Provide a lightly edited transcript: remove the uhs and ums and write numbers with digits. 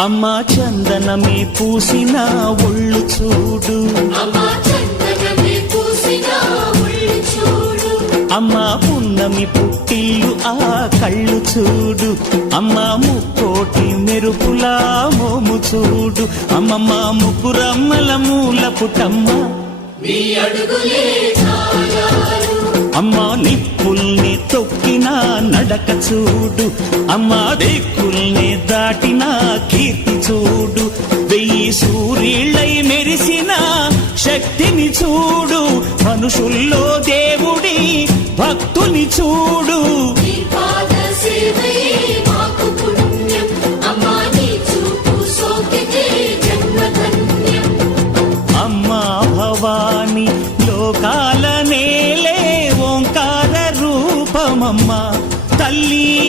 అమ్మా చందనమే పూసిన ఒళ్ళు చూడు, అమ్మా పున్నమి పుట్టిల్లు ఆ కళ్ళు చూడు, అమ్మా ముక్కోటి మెరుపులా మోము చూడు, అమ్మమ్మ ముగ్గురమ్మల మూల పుటమ్మ అమ్మా నిప్పుల్ని తొక్కిన నడక చూడు, అమ్మా దిక్కుల్ని దాటిన కీర్తి చూడు, 1000 సూర్యుళ్ళై మెరిసిన శక్తిని చూడు, మనుషుల్లో దేవుడి భక్తుని చూడు.